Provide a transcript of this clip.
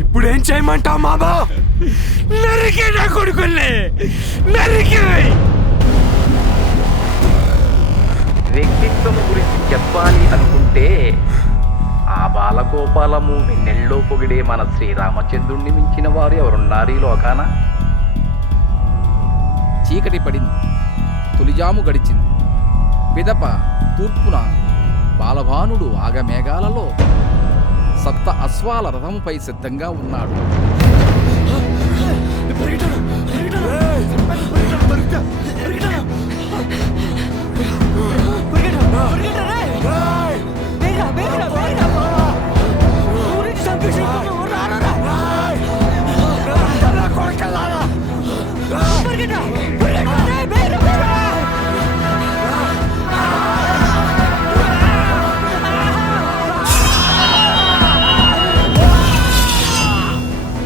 ఇప్పుడు ఏం చేయమంటావు మామా? నరికే నా కొడుకుల్ని, నరికే. వ్యక్తిత్వం గురించి చెప్పాలి అనుకుంటే ఆ బాలగోపాలము వెన్నెల్లో పొగిడే మన శ్రీరామచంద్రుణ్ణి మించిన వారు ఎవరున్నారు ఈ లోకాన? చీకటి పడింది, తొలిజాము గడిచింది. పిదప తూర్పున బాలభానుడు ఆగమేఘాలలో సప్త అశ్వాల రథముపై సిద్ధంగా ఉన్నాడు. పరిగెట్టరా.